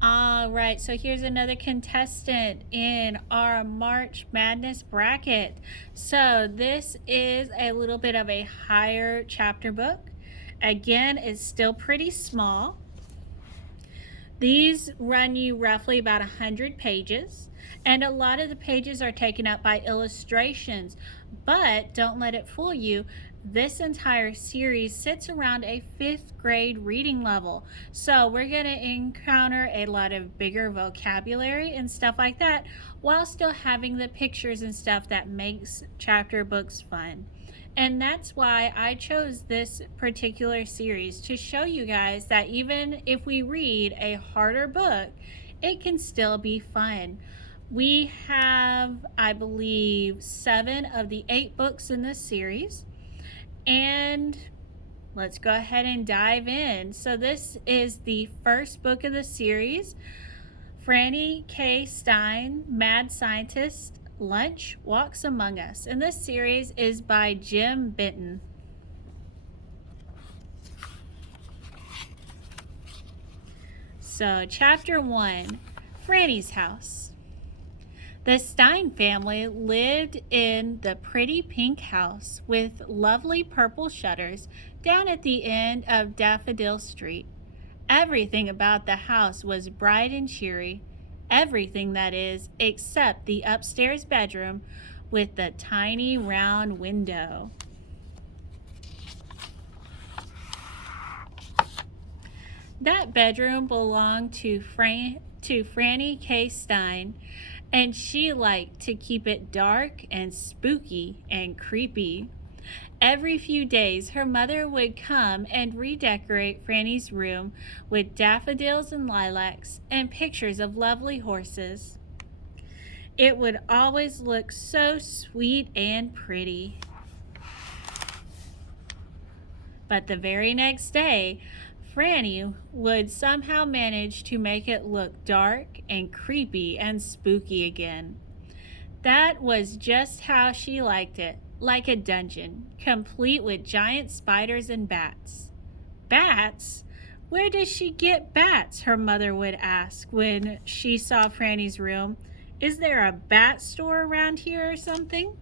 All right, so here's another contestant in our March Madness bracket. So this is a little bit of a higher chapter book. Again, it's still pretty small. These run you roughly about 100 pages, and a lot of the pages are taken up by illustrations. But don't let it fool you. This entire series sits around a fifth grade reading level. So we're going to encounter a lot of bigger vocabulary and stuff like that while still having the pictures and stuff that makes chapter books fun. And that's why I chose this particular series to show you guys that even if we read a harder book, it can still be fun. We have, I believe, 7 of the 8 books in this series. And let's go ahead and dive in. So, this is the first book of the series, Franny K. Stein, Mad Scientist, Lunch Walks Among Us. And this series is by Jim Benton. So, Chapter 1, Franny's House. The Stein family lived in the pretty pink house with lovely purple shutters down at the end of Daffodil Street. Everything about the house was bright and cheery. Everything, that is, except the upstairs bedroom with the tiny round window. That bedroom belonged to Franny K. Stein, and she liked to keep it dark and spooky and creepy. Every few days, her mother would come and redecorate Franny's room with daffodils and lilacs and pictures of lovely horses. It would always look so sweet and pretty. But the very next day, Franny would somehow manage to make it look dark and creepy and spooky again. That was just how she liked it, like a dungeon, complete with giant spiders and bats. Bats? Where does she get bats? Her mother would ask when she saw Franny's room. Is there a bat store around here or something?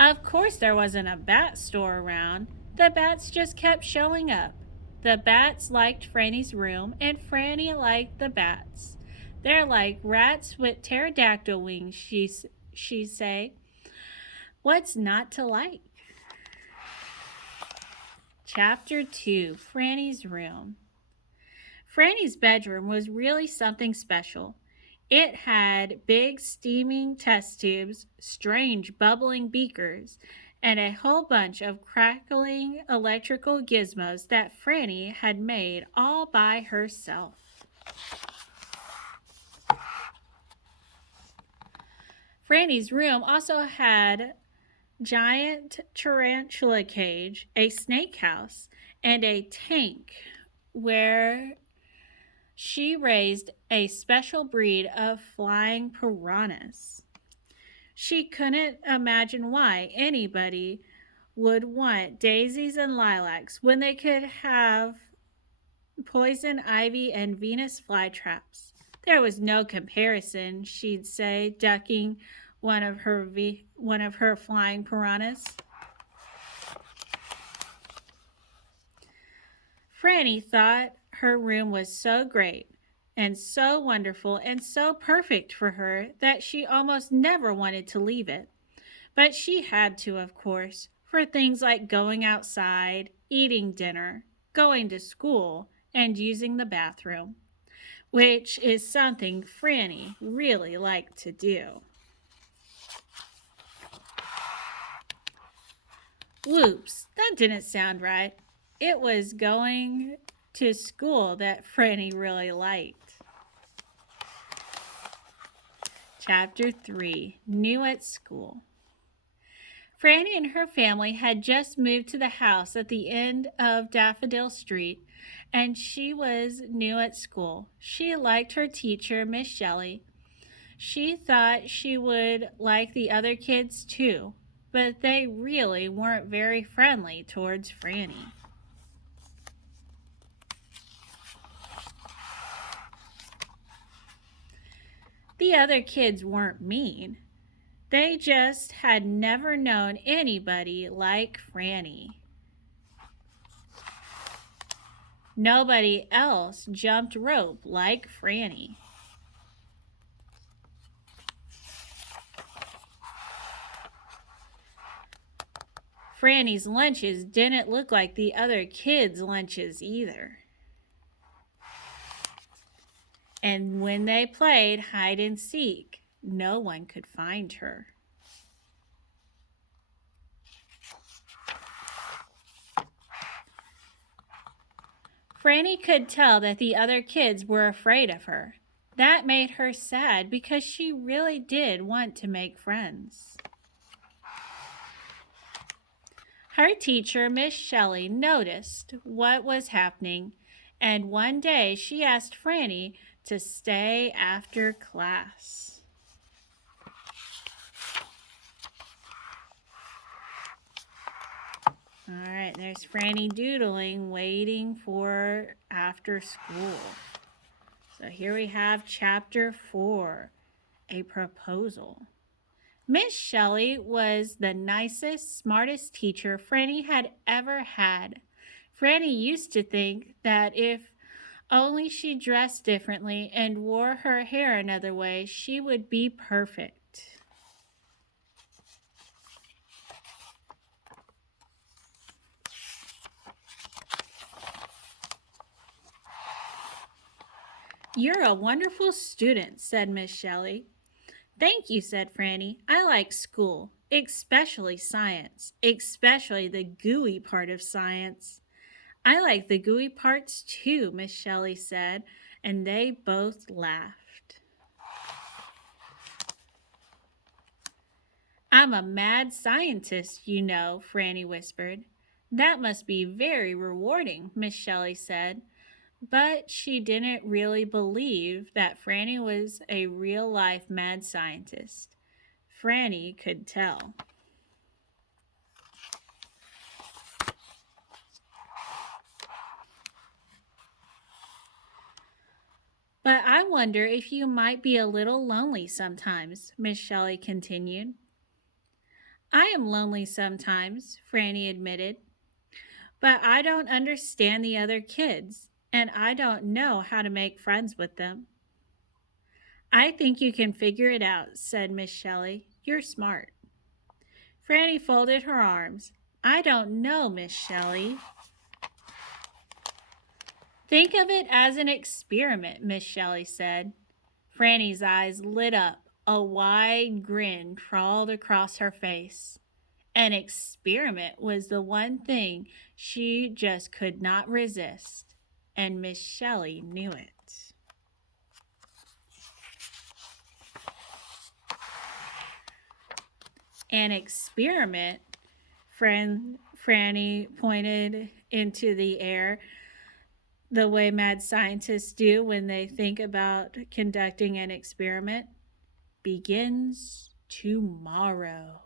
Of course there wasn't a bat store around. The bats just kept showing up. The bats liked Franny's room, and Franny liked the bats. They're like rats with pterodactyl wings, she'd say. What's not to like? Chapter 2, Franny's Room. Franny's bedroom was really something special. It had big steaming test tubes, strange bubbling beakers, and a whole bunch of crackling electrical gizmos that Franny had made all by herself. Franny's room also had giant tarantula cage, a snake house, and a tank where she raised a special breed of flying piranhas. She couldn't imagine why anybody would want daisies and lilacs when they could have poison ivy and Venus flytraps. There was no comparison, she'd say, ducking one of her flying piranhas. Franny thought her room was so great and so wonderful and so perfect for her that she almost never wanted to leave it. But she had to, of course, for things like going outside, eating dinner, going to school, and using the bathroom, which is something Franny really liked to do. Whoops, that didn't sound right. It was going to school that Franny really liked. Chapter 3, New at School. Franny and her family had just moved to the house at the end of Daffodil Street, and she was new at school. She liked her teacher, Miss Shelley. She thought she would like the other kids too, but they really weren't very friendly towards Franny. The other kids weren't mean. They just had never known anybody like Franny. Nobody else jumped rope like Franny. Franny's lunches didn't look like the other kids' lunches either. And when they played hide and seek, no one could find her. Franny could tell that the other kids were afraid of her. That made her sad because she really did want to make friends. Her teacher, Miss Shelley, noticed what was happening, and one day she asked Franny to stay after class. All right, there's Franny doodling, waiting for after school. So here we have chapter 4, a proposal. Miss Shelley was the nicest, smartest teacher Franny had ever had. Franny used to think that if only she dressed differently and wore her hair another way, she would be perfect. "You're a wonderful student," said Miss Shelley. "Thank you," said Franny. "I like school, especially science, especially the gooey part of science." "I like the gooey parts too," Miss Shelley said, and they both laughed. "I'm a mad scientist, you know," Franny whispered. "That must be very rewarding," Miss Shelley said. But she didn't really believe that Franny was a real-life mad scientist. Franny could tell. "But I wonder if you might be a little lonely sometimes," Miss Shelley continued. "I am lonely sometimes," Franny admitted. "But I don't understand the other kids, and I don't know how to make friends with them." "I think you can figure it out," said Miss Shelley. "You're smart." Franny folded her arms. "I don't know, Miss Shelley." "Think of it as an experiment," Miss Shelley said. Franny's eyes lit up. A wide grin crawled across her face. An experiment was the one thing she just could not resist, and Miss Shelley knew it. An experiment? Franny pointed into the air the way mad scientists do when they think about conducting an experiment. "Begins tomorrow."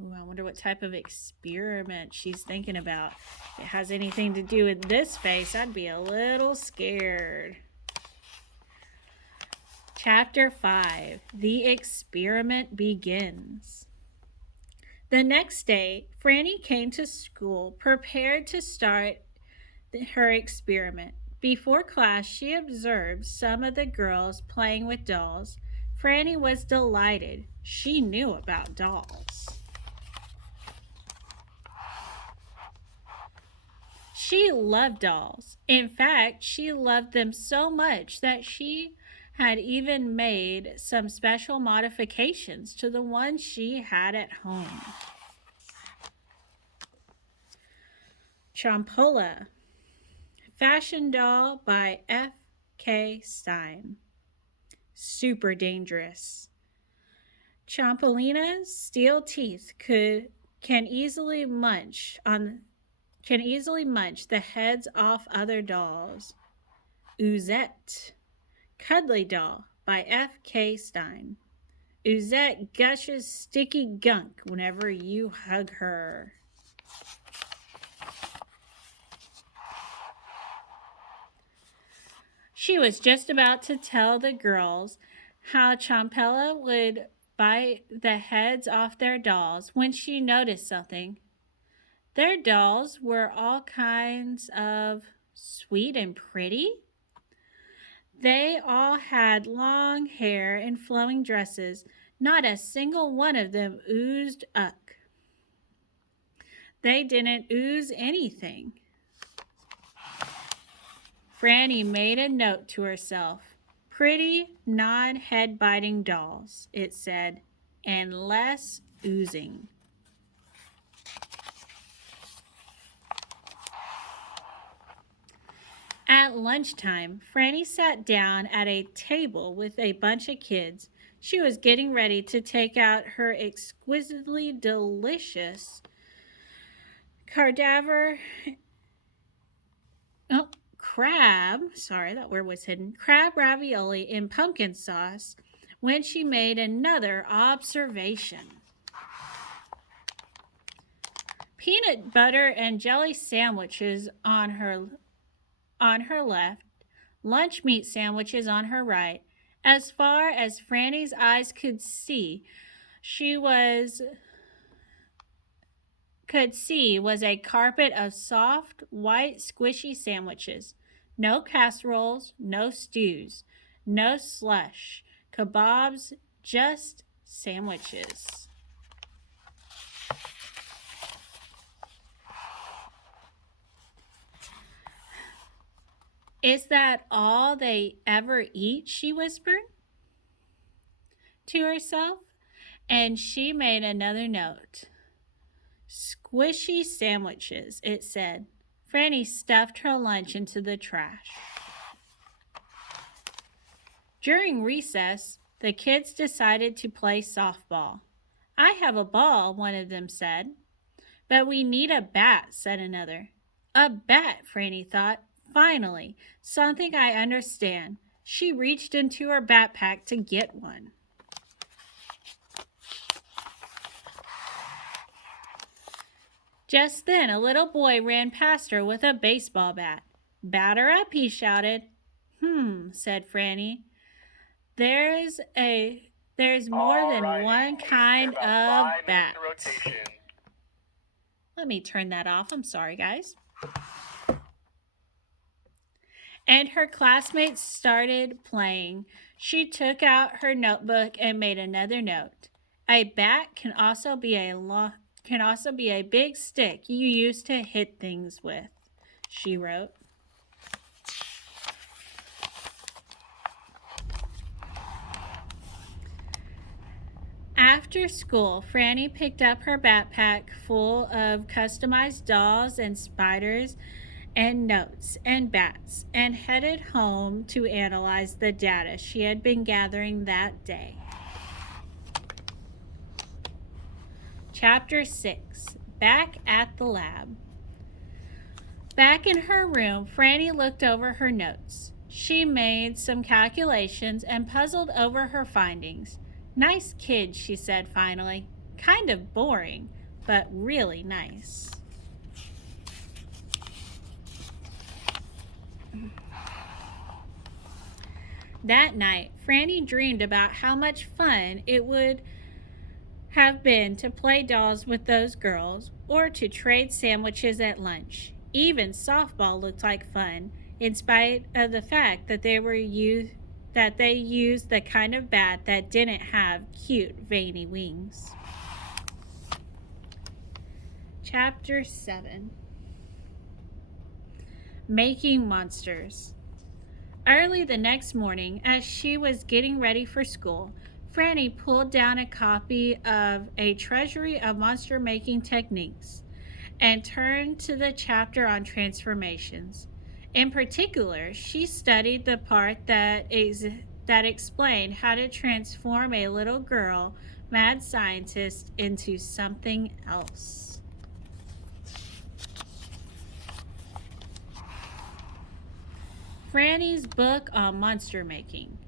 Ooh, I wonder what type of experiment she's thinking about. If it has anything to do with this face, I'd be a little scared. Chapter 5, The Experiment Begins. The next day, Franny came to school prepared to start her experiment. Before class, she observed some of the girls playing with dolls. Franny was delighted. She knew about dolls. She loved dolls. In fact, she loved them so much that she had even made some special modifications to the ones she had at home. Champola, fashion doll by F.K. Stein. Super dangerous. Champolina's steel teeth can easily munch the heads off other dolls. Oozette, cuddly doll by F.K. Stein. Oozette gushes sticky gunk whenever you hug her. She was just about to tell the girls how Champella would bite the heads off their dolls when she noticed something. Their dolls were all kinds of sweet and pretty. They all had long hair and flowing dresses. Not a single one of them oozed uck. They didn't ooze anything. Franny made a note to herself. Pretty, non-head biting dolls, it said, and less oozing. At lunchtime, Franny sat down at a table with a bunch of kids. She was getting ready to take out her exquisitely delicious crab, that word was hidden, crab ravioli in pumpkin sauce when she made another observation. Peanut butter and jelly sandwiches on her left, lunch meat sandwiches on her right. As far as Franny's eyes could see, was a carpet of soft, white, squishy sandwiches. No casseroles, no stews, no slush, kebabs, just sandwiches. Is that all they ever eat? She whispered to herself, and she made another note. Squishy sandwiches, it said. Franny stuffed her lunch into the trash. During recess, the kids decided to play softball. I have a ball, one of them said. But we need a bat, said another. A bat, Franny thought. Finally, something I understand. She reached into her backpack to get one. Just then, a little boy ran past her with a baseball bat. Batter up, he shouted. Said Franny. There's more than one kind of bat. Let me turn that off. I'm sorry, guys. And her classmates started playing. She took out her notebook and made another note. A bat can also be a big stick you use to hit things with, she wrote. After school, Franny picked up her backpack full of customized dolls and spiders and notes and bats and headed home to analyze the data she had been gathering that day. Chapter 6, Back at the Lab. Back in her room, Franny looked over her notes. She made some calculations and puzzled over her findings. Nice kid, she said finally. Kind of boring, but really nice. That night, Franny dreamed about how much fun it would have been to play dolls with those girls or to trade sandwiches at lunch. Even softball looked like fun, in spite of the fact that they used the kind of bat that didn't have cute, veiny wings. Chapter 7, Making Monsters. Early the next morning, as she was getting ready for school, Franny pulled down a copy of A Treasury of Monster-Making Techniques and turned to the chapter on transformations. In particular, she studied the part that explained how to transform a little girl, mad scientist, into something else. Franny's book on monster making.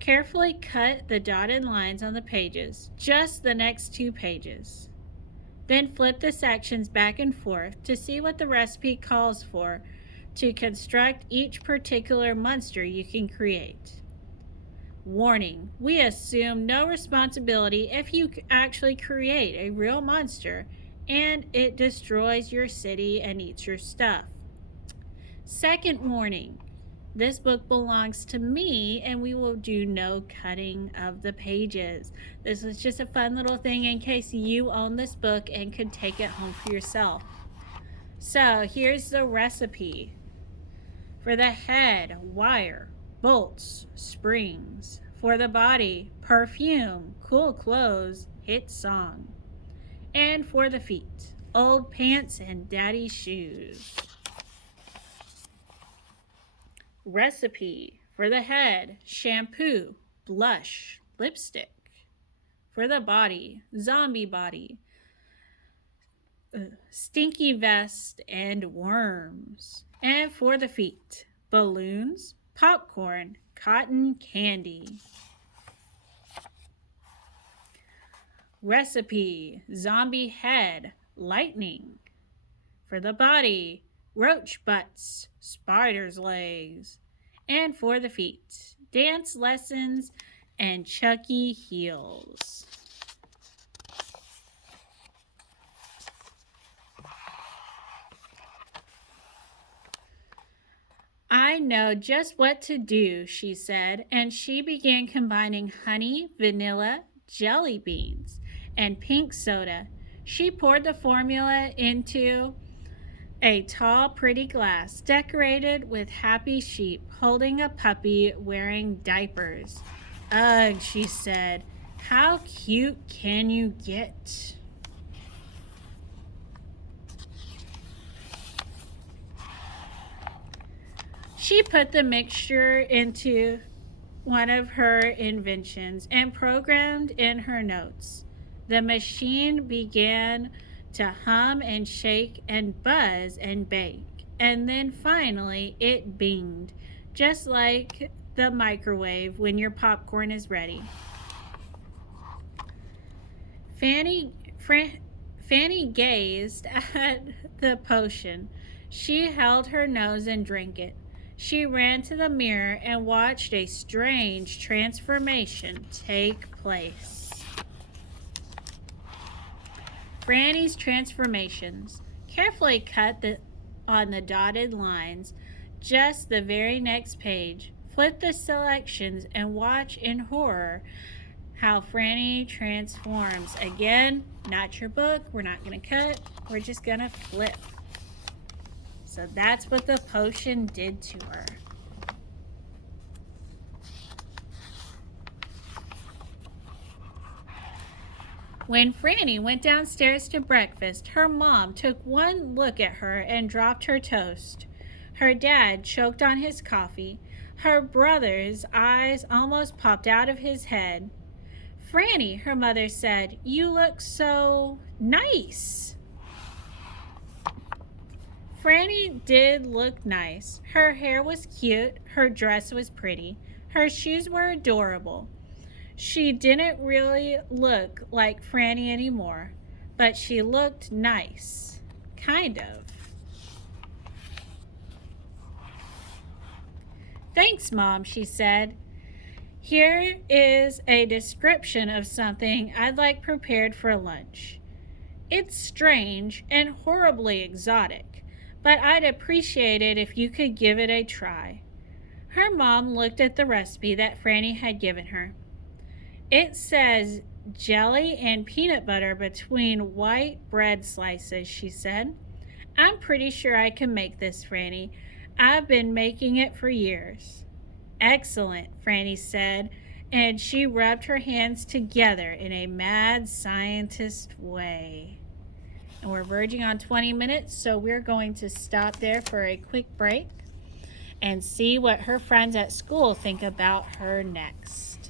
Carefully cut the dotted lines on the pages, just the next 2 pages. Then flip the sections back and forth to see what the recipe calls for. to construct each particular monster you can create. Warning, we assume no responsibility if you actually create a real monster and it destroys your city and eats your stuff. Second warning, this book belongs to me and we will do no cutting of the pages. This was just a fun little thing in case you own this book and could take it home for yourself. So here's the recipe. For the head, wire, bolts, springs. For the body, perfume, cool clothes, hit song. And for the feet, old pants and daddy shoes. Recipe. For the head, shampoo, blush, lipstick. For the body, zombie body, stinky vest, and worms. And for the feet, balloons, popcorn, cotton candy. Recipe, zombie head, lightning. For the body, roach butts, spider's legs. And for the feet, dance lessons and Chucky heels. I know just what to do, she said, and she began combining honey, vanilla, jelly beans, and pink soda. She poured the formula into a tall, pretty glass decorated with happy sheep holding a puppy wearing diapers. Ugh, she said, how cute can you get? She put the mixture into one of her inventions and programmed in her notes. The machine began to hum and shake and buzz and bake, and then finally it binged, just like the microwave when your popcorn is ready. Franny gazed at the potion. She held her nose and drank it. She ran to the mirror and watched a strange transformation take place. Franny's transformations, carefully cut on the dotted lines, just the very next page. Flip the selections and watch in horror how Franny transforms. Again, not your book. We're not going to cut. We're just going to flip. So that's what the potion did to her. When Franny went downstairs to breakfast, her mom took one look at her and dropped her toast. Her dad choked on his coffee. Her brother's eyes almost popped out of his head. Franny, her mother said, you look so nice. Franny did look nice. Her hair was cute. Her dress was pretty. Her shoes were adorable. She didn't really look like Franny anymore, but she looked nice. Kind of. Thanks, Mom, she said. Here is a description of something I'd like prepared for lunch. It's strange and horribly exotic, but I'd appreciate it if you could give it a try. Her mom looked at the recipe that Franny had given her. It says jelly and peanut butter between white bread slices, she said. I'm pretty sure I can make this, Franny. I've been making it for years. Excellent, Franny said, and she rubbed her hands together in a mad scientist way. And we're verging on 20 minutes, so we're going to stop there for a quick break and see what her friends at school think about her next.